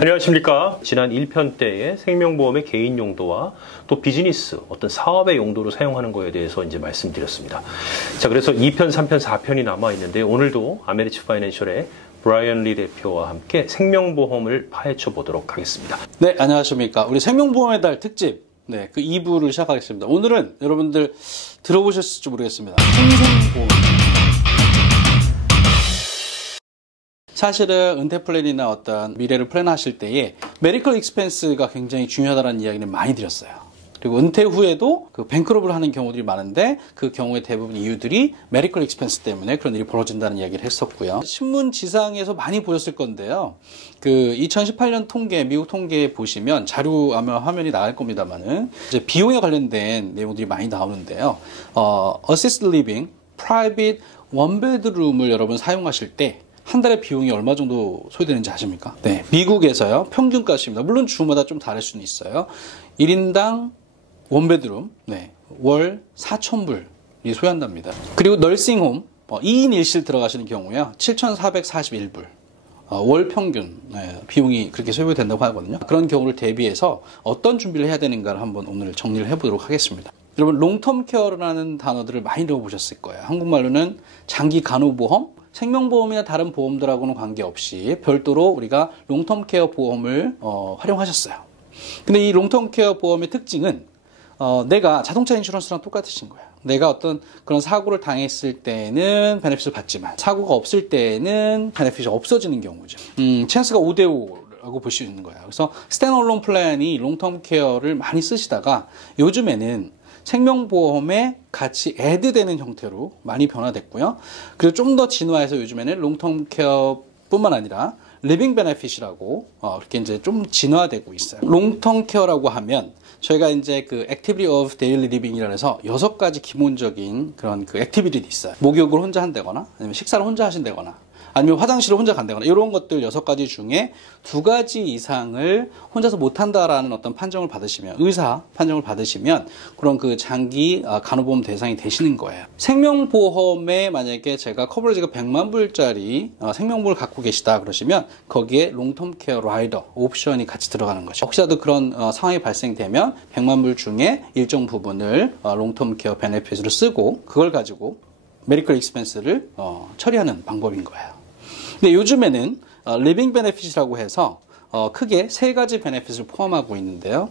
안녕하십니까. 지난 1편 때에 생명보험의 개인 용도와 또 비즈니스, 어떤 사업의 용도로 사용하는 거에 대해서 이제 말씀드렸습니다. 자, 그래서 2편, 3편, 4편이 남아있는데 오늘도 아메리츠 파이낸셜의 브라이언 리 대표와 함께 생명보험을 파헤쳐 보도록 하겠습니다. 네, 안녕하십니까. 우리 생명보험의 달 특집, 그 2부를 시작하겠습니다. 오늘은 여러분들 들어보셨을지 모르겠습니다. 생생보험. 사실은 은퇴 플랜이나 어떤 미래를 플랜하실 때에 메디컬 익스펜스가 굉장히 중요하다는 이야기는 많이 드렸어요. 그리고 은퇴 후에도 그 뱅크럽을 하는 경우들이 많은데 그 경우의 대부분 이유들이 메디컬 익스펜스 때문에 그런 일이 벌어진다는 이야기를 했었고요. 신문 지상에서 많이 보셨을 건데요. 그 2018년 통계, 미국 통계 보시면 자료 아마 화면이 나갈 겁니다만은 이제 비용에 관련된 내용들이 많이 나오는데요. Assisted Living, Private One Bedroom을 여러분 사용하실 때 한 달에 비용이 얼마 정도 소요되는지 아십니까? 네, 미국에서요. 평균값입니다. 물론 주마다 좀 다를 수는 있어요. 1인당 원베드룸, 월 4,000불이 소요한답니다. 그리고 널싱홈, 2인 1실 들어가시는 경우요. 7,441불. 월 평균 비용이 그렇게 소요된다고 하거든요. 그런 경우를 대비해서 어떤 준비를 해야 되는가를 한번 오늘 정리를 해보도록 하겠습니다. 여러분, 롱텀 케어라는 단어들을 많이 들어보셨을 거예요. 한국말로는 장기 간호보험, 생명보험이나 다른 보험들하고는 관계없이 별도로 우리가 롱텀 케어 보험을 활용하셨어요. 근데 이 롱텀 케어 보험의 특징은 내가 자동차 인슈런스랑 똑같으신 거예요. 내가 어떤 그런 사고를 당했을 때는 베네핏을 받지만 사고가 없을 때는 베네핏이 없어지는 경우죠. 찬스가 5대5라고 볼 수 있는 거예요. 그래서 스탠얼론 플랜이 롱텀 케어를 많이 쓰시다가 요즘에는 생명보험에 같이 애드되는 형태로 많이 변화됐고요. 그리고 좀 더 진화해서 요즘에는 롱텀 케어 뿐만 아니라 리빙 베네핏이라고 이렇게 이제 좀 진화되고 있어요. 롱텀 케어라고 하면 저희가 이제 그 액티비티 오브 데일리 리빙이라 해서 6가지 기본적인 그런 그 액티비티도 있어요. 목욕을 혼자 한다거나 아니면 식사를 혼자 하신다거나 아니면 화장실을 혼자 간다거나 이런 것들 6가지 중에 2가지 이상을 혼자서 못한다라는 어떤 판정을 받으시면, 의사 판정을 받으시면 그런 그 장기 간호보험 대상이 되시는 거예요. 생명보험에 만약에 제가 커버리지가 100만 불짜리 생명보험을 갖고 계시다 그러시면 거기에 롱텀 케어 라이더 옵션이 같이 들어가는 거죠. 혹시라도 그런 상황이 발생되면 100만 불 중에 일정 부분을 롱텀 케어 베네핏으로 쓰고 그걸 가지고 메디컬 익스펜스를 처리하는 방법인 거예요. 근데 요즘에는 리빙 베네핏이라고 해서 크게 3가지 베네핏을 포함하고 있는데요.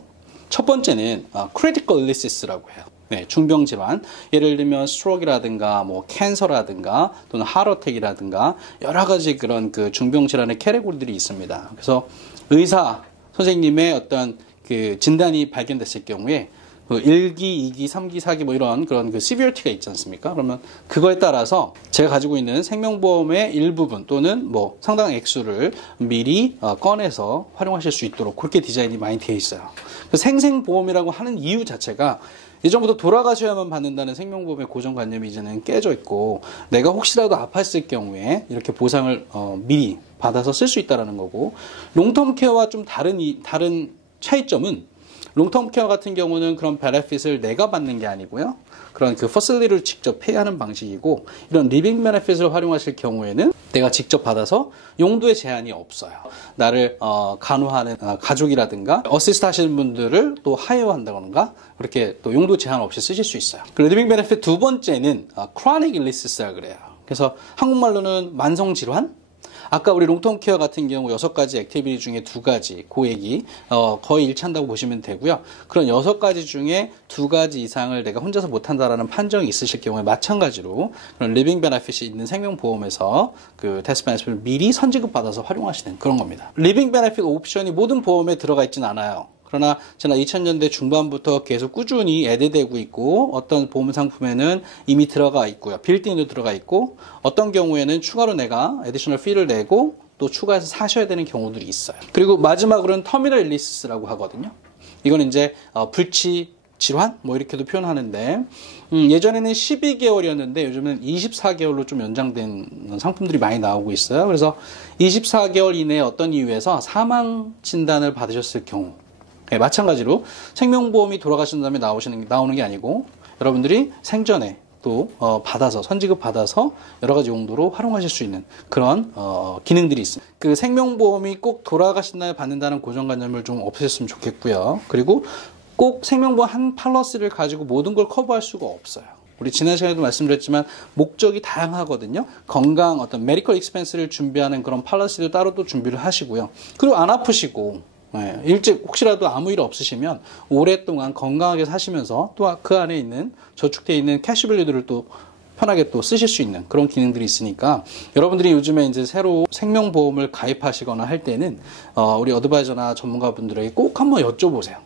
첫 번째는 크리티컬 일리시스라고 해요. 중병질환, 예를 들면 스트로크라든가 뭐 캔서라든가 또는 하트어택이라든가 여러 가지 그런 그 중병질환의 캐테고리들이 있습니다. 그래서 의사 선생님의 어떤 그 진단이 발견됐을 경우에 1기, 2기, 3기, 4기 뭐 이런 그런 그 시비어티가 있지 않습니까? 그러면 그거에 따라서 제가 가지고 있는 생명보험의 일부분 또는 뭐 상당한 액수를 미리 꺼내서 활용하실 수 있도록 그렇게 디자인이 많이 되어 있어요. 생생보험이라고 하는 이유 자체가 예전부터 돌아가셔야만 받는다는 생명보험의 고정관념이 이제는 깨져 있고 내가 혹시라도 아팠을 경우에 이렇게 보상을 미리 받아서 쓸 수 있다는 거고 롱텀 케어와 좀 다른 차이점은 롱텀 케어 같은 경우는 그런 베네핏을 내가 받는 게 아니고요. 그런 그 퍼실리티를 직접 페이하는 방식이고 이런 리빙 베네핏을 활용하실 경우에는 내가 직접 받아서 용도에 제한이 없어요. 나를 간호하는 가족이라든가 어시스트 하시는 분들을 또 하이어한다던가 그렇게 또 용도 제한 없이 쓰실 수 있어요. 그 리빙 베네핏 두 번째는 크로닉 일리시스라 그래요. 그래서 한국말로는 만성질환? 아까 우리 롱텀 케어 같은 경우 6가지 액티비티 중에 2가지 고액이 거의 일치한다고 보시면 되고요. 그런 6가지 중에 2가지 이상을 내가 혼자서 못한다라는 판정이 있으실 경우에 마찬가지로 그런 리빙 베네핏이 있는 생명보험에서 그 데스 베네핏을 미리 선지급 받아서 활용하시는 그런 겁니다. 리빙 베네핏 옵션이 모든 보험에 들어가 있지는 않아요. 그러나 지난 2000년대 중반부터 계속 꾸준히 애대되고 있고 어떤 보험 상품에는 이미 들어가 있고요. 빌딩도 들어가 있고 어떤 경우에는 추가로 내가 애디셔널 피를 내고 또 추가해서 사셔야 되는 경우들이 있어요. 그리고 마지막으로는 터미널 일리시스라고 하거든요. 이건 이제 불치 질환 뭐 이렇게도 표현하는데 예전에는 12개월이었는데 요즘은 24개월로 좀 연장된 상품들이 많이 나오고 있어요. 그래서 24개월 이내에 어떤 이유에서 사망 진단을 받으셨을 경우 마찬가지로 생명보험이 돌아가신 다음에 나오는 게 아니고 여러분들이 생전에 또 받아서 선지급 받아서 여러 가지 용도로 활용하실 수 있는 그런 기능들이 있습니다. 그 생명보험이 꼭 돌아가신 날 받는다는 고정관념을 좀 없애셨으면 좋겠고요. 그리고 꼭 생명보험 한 팔러스를 가지고 모든 걸 커버할 수가 없어요. 우리 지난 시간에도 말씀드렸지만 목적이 다양하거든요. 건강 어떤 메디컬 익스펜스를 준비하는 그런 팔러스도 따로 또 준비를 하시고요. 그리고 안 아프시고 일찍 혹시라도 아무 일 없으시면 오랫동안 건강하게 사시면서 또 그 안에 있는 저축되어 있는 캐시밸류들을 또 편하게 또 쓰실 수 있는 그런 기능들이 있으니까 여러분들이 요즘에 이제 새로 생명보험을 가입하시거나 할 때는 우리 어드바이저나 전문가분들에게 꼭 한번 여쭤보세요.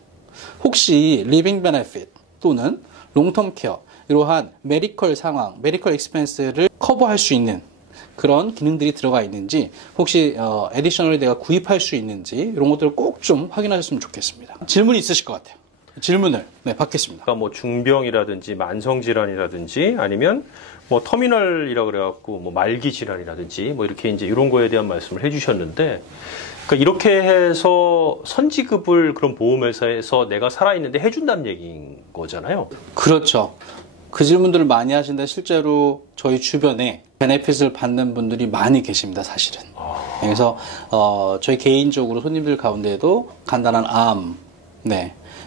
혹시 리빙 베네핏 또는 롱텀 케어 이러한 메디컬 상황, 메디컬 익스펜스를 커버할 수 있는 그런 기능들이 들어가 있는지 혹시 에디셔널이 내가 구입할 수 있는지 이런 것들을 꼭 좀 확인하셨으면 좋겠습니다. 질문이 있으실 것 같아요. 질문을 받겠습니다. 그러니까 뭐 중병이라든지 만성 질환이라든지 아니면 뭐 터미널이라 그래갖고 뭐 말기 질환이라든지 뭐 이렇게 이제 이런 거에 대한 말씀을 해주셨는데, 그러니까 이렇게 해서 선지급을 그런 보험회사에서 내가 살아있는데 해준다는 얘기인 거잖아요. 그렇죠. 그 질문들을 많이 하시는데 실제로 저희 주변에 베네핏을 받는 분들이 많이 계십니다, 사실은. 그래서 저희 개인적으로 손님들 가운데도 간단한 암,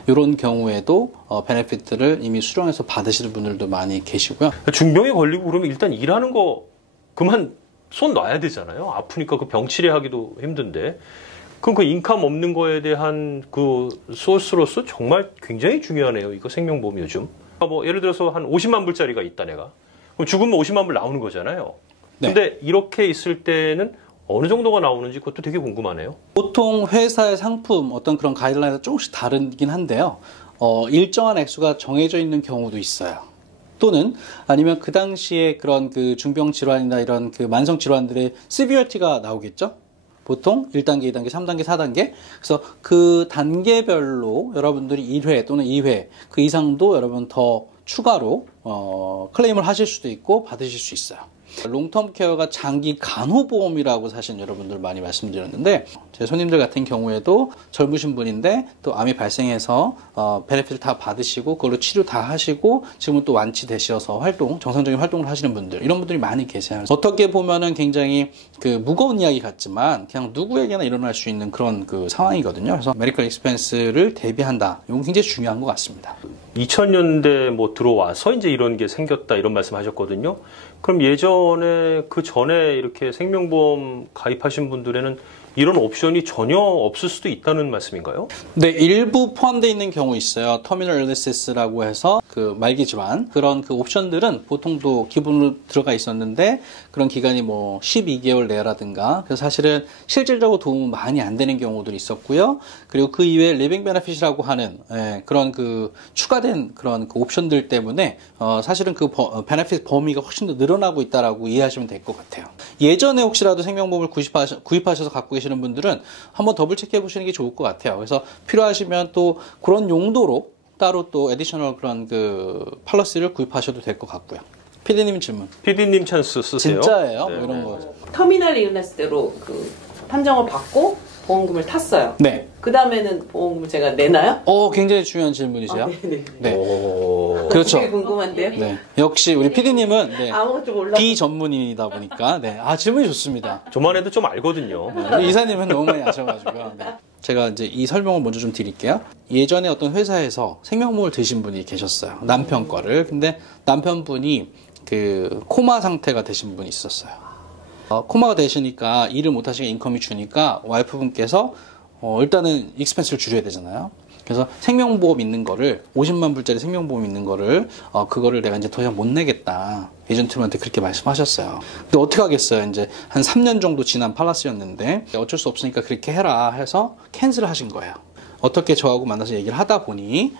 이런 경우에도 베네핏들을 이미 수령해서 받으시는 분들도 많이 계시고요. 중병에 걸리고 그러면 일단 일하는 거 그만 손 놔야 되잖아요. 아프니까 그 병 치료하기도 힘든데. 그럼 그 인컴 없는 거에 대한 그 소스로서 정말 굉장히 중요하네요. 이거 생명보험 요즘. 뭐 예를 들어서 한 50만 불짜리가 있다 내가. 그럼 죽으면 50만 불 나오는 거잖아요. 근데 이렇게 있을 때는 어느 정도가 나오는지 그것도 되게 궁금하네요. 보통 회사의 상품 어떤 그런 가이드라인이 조금씩 다르긴 한데요. 일정한 액수가 정해져 있는 경우도 있어요. 또는 아니면 그 당시에 그런 그 중병 질환이나 이런 그 만성 질환들의 시비어티가 나오겠죠. 보통 1단계, 2단계, 3단계, 4단계. 그래서 그 단계별로 여러분들이 1회 또는 2회 그 이상도 여러분 더 추가로 클레임을 하실 수도 있고 받으실 수 있어요. 롱텀 케어가 장기 간호보험이라고 사실 여러분들 많이 말씀드렸는데, 제 손님들 같은 경우에도 젊으신 분인데 또 암이 발생해서 베네핏을 다 받으시고 그걸로 치료 다 하시고 지금은 또 완치되셔서 정상적인 활동을 하시는 분들, 이런 분들이 많이 계세요. 어떻게 보면은 굉장히 그 무거운 이야기 같지만 그냥 누구에게나 일어날 수 있는 그런 그 상황이거든요. 그래서 메디컬 익스펜스를 대비한다. 이건 굉장히 중요한 것 같습니다. 2000년대 뭐 들어와서 이제 이런 게 생겼다 이런 말씀 하셨거든요. 그럼 예전에 그 전에 이렇게 생명보험 가입하신 분들에는 이런 옵션이 전혀 없을 수도 있다는 말씀인가요? 네, 일부 포함되어 있는 경우 있어요. 터미널 일리시스라고 해서 그 말기 질환, 그런 그 옵션들은 보통도 기본으로 들어가 있었는데 그런 기간이 뭐 12개월 내라든가, 그래서 사실은 실질적으로 도움은 많이 안 되는 경우들이 있었고요. 그리고 그 이외에 리빙 베네핏이라고 하는 그런 그 추가된 그런 그 옵션들 때문에 사실은 그 베네핏 범위가 훨씬 더 늘어나고 있다라고 이해하시면 될 것 같아요. 예전에 혹시라도 생명보험을 구입하셔서 갖고 계시는 분들은 한번 더블 체크해 보시는 게 좋을 것 같아요. 그래서 필요하시면 또 그런 용도로 따로 또 에디셔널 그런 그 팔러스를 구입하셔도 될 것 같고요. PD님 질문. PD님 찬스 쓰세요. 진짜예요? 네. 뭐 이런 거. 터미널 일리스대로 그 판정을 받고 보험금을 탔어요. 네. 그 다음에는 보험금을 제가 내나요? 굉장히 중요한 질문이세요. 네네. 네. 그렇죠. 되게 궁금한데요. 네. 역시 우리 PD님은 아무것도 몰라. 비전문인이다 보니까 질문이 좋습니다. 저만 해도 좀 알거든요. 우리 이사님은 너무 많이 아셔가지고요. 네. 제가 이제 이 설명을 먼저 좀 드릴게요. 예전에 어떤 회사에서 생명보험을 드신 분이 계셨어요. 남편 거를. 근데 남편분이 그 코마 상태가 되신 분이 있었어요. 코마가 되시니까 일을 못 하시니까 인컴이 주니까 와이프분께서 일단은 익스펜스를 줄여야 되잖아요. 그래서 생명보험 있는 거를 50만 불짜리 생명보험 있는 거를 그거를 내가 이제 더 이상 못 내겠다. 에이전트분한테 그렇게 말씀하셨어요. 근데 어떻게 하겠어요? 이제 한 3년 정도 지난 팔라스였는데 어쩔 수 없으니까 그렇게 해라 해서 캔슬을 하신 거예요. 어떻게 저하고 만나서 얘기를 하다 보니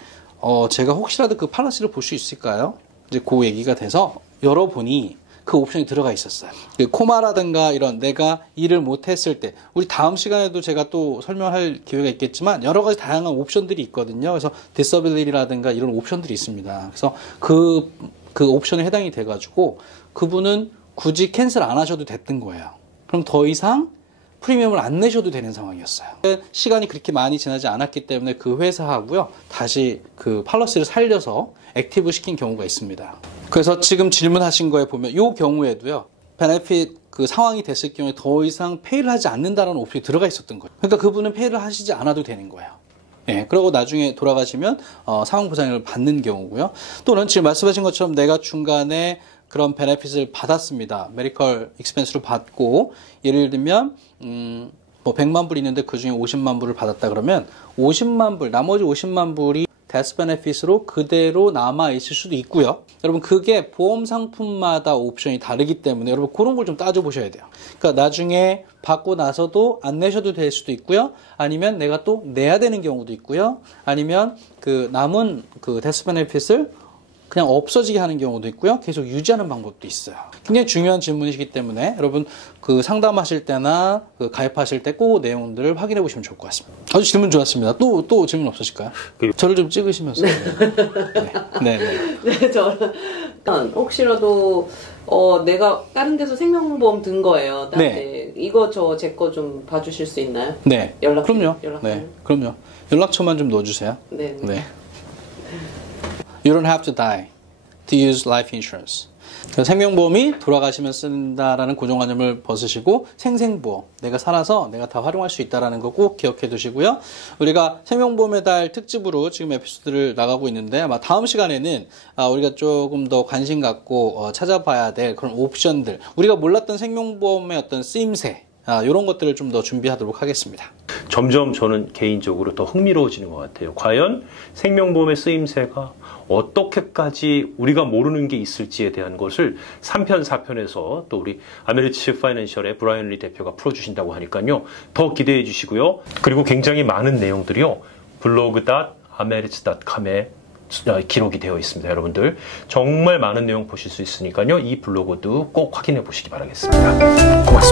제가 혹시라도 그 팔라스를 볼 수 있을까요? 이제 그 얘기가 돼서 열어보니 그 옵션이 들어가 있었어요. 코마라든가 이런 내가 일을 못했을 때, 우리 다음 시간에도 제가 또 설명할 기회가 있겠지만 여러 가지 다양한 옵션들이 있거든요. 그래서 디서빌리티라든가 이런 옵션들이 있습니다. 그래서 그 옵션에 해당이 돼가지고 그분은 굳이 캔슬 안 하셔도 됐던 거예요. 그럼 더 이상 프리미엄을 안 내셔도 되는 상황이었어요. 시간이 그렇게 많이 지나지 않았기 때문에 그 회사하고요 다시 그 팔러스를 살려서 액티브 시킨 경우가 있습니다. 그래서 지금 질문하신 거에 보면 이 경우에도요. 베네핏 그 상황이 됐을 경우에 더 이상 페이를 하지 않는다는 옵션이 들어가 있었던 거예요. 그러니까 그분은 페이를 하시지 않아도 되는 거예요. 예, 그리고 나중에 돌아가시면 사망보장을 받는 경우고요. 또는 지금 말씀하신 것처럼 내가 중간에 그런 베네핏을 받았습니다. 메디컬 익스펜스로 받고 예를 들면 뭐 100만 불 있는데 그중에 50만 불을 받았다 그러면 50만 불, 나머지 50만 불이 데스 베네핏으로 그대로 남아 있을 수도 있고요. 여러분 그게 보험 상품마다 옵션이 다르기 때문에 여러분 그런 걸 좀 따져보셔야 돼요. 그러니까 나중에 받고 나서도 안 내셔도 될 수도 있고요. 아니면 내가 또 내야 되는 경우도 있고요. 아니면 그 남은 그 데스 베네핏을 그냥 없어지게 하는 경우도 있고요. 계속 유지하는 방법도 있어요. 굉장히 중요한 질문이시기 때문에 여러분 그 상담하실 때나 그 가입하실 때 꼭 내용들을 확인해 보시면 좋을 것 같습니다. 아주 질문 좋았습니다. 또 질문 없으실까요? 저를 좀 찍으시면서. 네, 저는 혹시라도 내가 다른 데서 생명보험 든 거예요. 네. 이거 제 거 좀 봐주실 수 있나요? 네. 그럼요. 네, 그럼요. 연락처만 좀 넣어주세요. 네. You don't have to die to use life insurance. 생명보험이 돌아가시면 쓴다라는 고정관념을 벗으시고 생생보험, 내가 살아서 내가 다 활용할 수 있다는 거 꼭 기억해 두시고요. 우리가 생명보험의 달 특집으로 지금 에피소드를 나가고 있는데 아마 다음 시간에는 우리가 조금 더 관심 갖고 찾아봐야 될 그런 옵션들, 우리가 몰랐던 생명보험의 어떤 쓰임새 이런 것들을 좀 더 준비하도록 하겠습니다. 점점 저는 개인적으로 더 흥미로워지는 것 같아요. 과연 생명보험의 쓰임새가 어떻게까지 우리가 모르는 게 있을지에 대한 것을 3편, 4편에서 또 우리 아메리츠 파이낸셜의 브라이언 리 대표가 풀어주신다고 하니까요. 더 기대해 주시고요. 그리고 굉장히 많은 내용들이요. blog.amerits.com에 기록이 되어 있습니다. 여러분들 정말 많은 내용 보실 수 있으니까요. 이 블로그도 꼭 확인해 보시기 바라겠습니다. 고맙습니다.